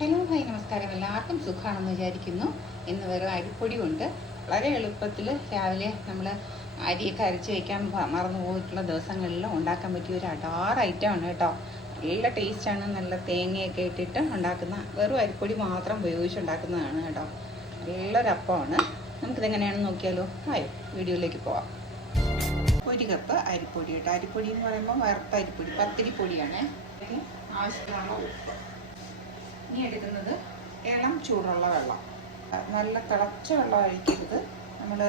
Hello hi നമസ്കാരം എല്ലാവർക്കും സുഖമാണെന്ന് വിചാരിക്കുന്നു. ഇന്ന് വേറെ അരിപ്പൊടി ഉണ്ട് വളരെ എളുപ്പത്തിൽ രാവിലെ നമ്മൾ അരിയൊക്കെ അരച്ച് വയ്ക്കാൻ മറന്നു പോയിട്ടുള്ള ദിവസങ്ങളിൽ ഉണ്ടാക്കാൻ പറ്റിയ ഒരു അടാർ ഐറ്റമാണ് കേട്ടോ. നല്ല ടേസ്റ്റാണ് നല്ല തേങ്ങയൊക്കെ ഇട്ടിട്ട് ഉണ്ടാക്കുന്ന വെറും അരിപ്പൊടി മാത്രം ഉപയോഗിച്ച് ഉണ്ടാക്കുന്നതാണ് കേട്ടോ. നല്ലൊരു അപ്പമാണ് നമുക്കിതെങ്ങനെയാണെന്ന് നോക്കിയാലോ? ഹായ് വീഡിയോയിലേക്ക് പോവാം. ഒരു കപ്പ് അരിപ്പൊടി കേട്ടോ. അരിപ്പൊടി എന്ന് പറയുമ്പോൾ വറുത്ത അരിപ്പൊടി പത്തിരിപ്പൊടിയാണ്. ആവശ്യത്തിനുള്ള ഉപ്പ്. ഇനി എടുക്കുന്നത് ഇളം ചൂടുള്ള വെള്ളം. നല്ല തിളച്ച വെള്ളം ഒഴിക്കരുത് നമ്മൾ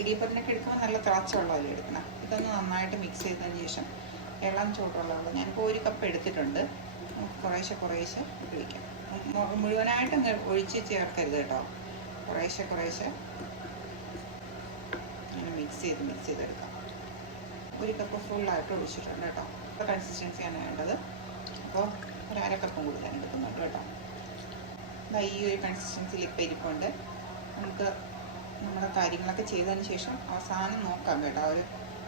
ഇടിയപ്പത്തിനൊക്കെ എടുക്കുമ്പോൾ നല്ല തിളച്ച വെള്ളം എടുക്കണം ഇതൊന്ന് നന്നായിട്ട് മിക്സ് ചെയ്തതിന് ശേഷം ഇളം ചൂടുള്ള വെള്ളം ഞാനിപ്പോൾ ഒരു കപ്പ് എടുത്തിട്ടുണ്ട്. കുറേശ്ശെ കുറേശ്ശെ ഉപയോഗിക്കാം. മുഴുവനായിട്ട് അങ്ങ് ഒഴിച്ച് ചേർക്കരുത് കേട്ടോ. കുറേശ്ശെ കുറേശ്ശെ അങ്ങനെ മിക്സ് ചെയ്ത് മിക്സ് ചെയ്തെടുക്കാം ഒരു കപ്പ് ഫുള്ളായിട്ട് ഒഴിച്ചിട്ടുണ്ട് കേട്ടോ. കൺസിസ്റ്റൻസിയാണ് വേണ്ടത്. അപ്പോൾ ഒരു കൊടുക്കാനും എടുക്കുന്നുണ്ട് കേട്ടോ. ദാ ഈ ഒരു കൺസിസ്റ്റൻസിയിൽ ഇപ്പം ഇരിപ്പുണ്ട്. നമുക്ക് നമ്മുടെ കാര്യങ്ങളൊക്കെ ചെയ്തതിന് ശേഷം അവസാനം നോക്കാം കേട്ടോ. ഒരു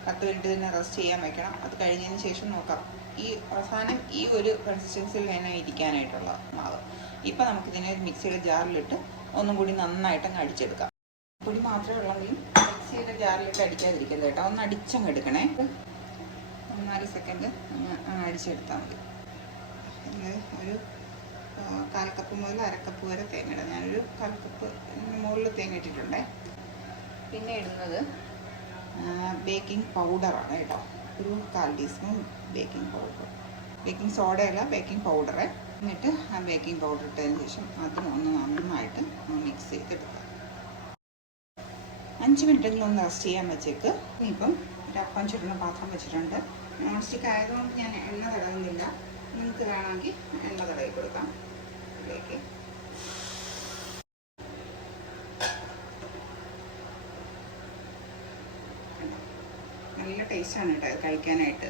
പത്ത് മിനിറ്റ് തന്നെ റെസ്റ്റ് ചെയ്യാൻ വെക്കണം. അത് കഴിഞ്ഞതിന് ശേഷം നോക്കാം. ഈ അവസാനം ഈ ഒരു കൺസിസ്റ്റൻസിയിൽ വേണം ഇരിക്കാനായിട്ടുള്ള മാവ്. ഇപ്പം നമുക്കിതിനെ മിക്സിയുടെ ജാറിലിട്ട് ഒന്നും കൂടി നന്നായിട്ട് അങ്ങ് അടിച്ചെടുക്കാം. പൊടി മാത്രമേ ഉള്ളെങ്കിലും മിക്സിയുടെ ജാറിലിട്ട് അടിക്കാതിരിക്കരുത് കേട്ടോ. ഒന്ന് അടിച്ചങ്ങ് എടുക്കണേ. നാല് സെക്കൻഡ് അടിച്ചെടുത്താൽ മതി. അതിൽ ഒരു കാൽ കപ്പ് മുതൽ അരക്കപ്പ് വരെ തേങ്ങ ഇടാം. ഞാനൊരു കാൽ കപ്പ് മുകളിൽ തേങ്ങ ഇട്ടിട്ടുണ്ടേ. പിന്നെ ഇടുന്നത് ബേക്കിംഗ് പൗഡറാണ് കേട്ടോ. ഒരു കാൽ ടീസ്പൂൺ ബേക്കിംഗ് പൗഡർ ബേക്കിംഗ് സോഡയല്ല ബേക്കിംഗ് പൗഡർ എന്നിട്ട് ആ ബേക്കിംഗ് പൗഡർ ഇട്ടതിന് ശേഷം അതിനൊന്ന് നന്നായിട്ട് മിക്സ് ചെയ്തെടുക്കുക അഞ്ച് മിനിറ്റെങ്കിലും ഒന്ന് റെസ്റ്റ് ചെയ്യാൻ വെച്ചേക്ക്. ഇനിയിപ്പം ഒരു അപ്പം ചുരുന്ന പാത്രം വെച്ചിട്ടുണ്ട്. നോൺ സ്റ്റിക്ക് ആയതുകൊണ്ട് ഞാൻ എണ്ണ തടവുന്നില്ല നിങ്ങൾക്ക് വേണമെങ്കിൽ എണ്ണ തടവി കൊടുക്കാം. അതിലേക്ക് നല്ല ടേസ്റ്റാണ് കേട്ടോ കഴിക്കാനായിട്ട്.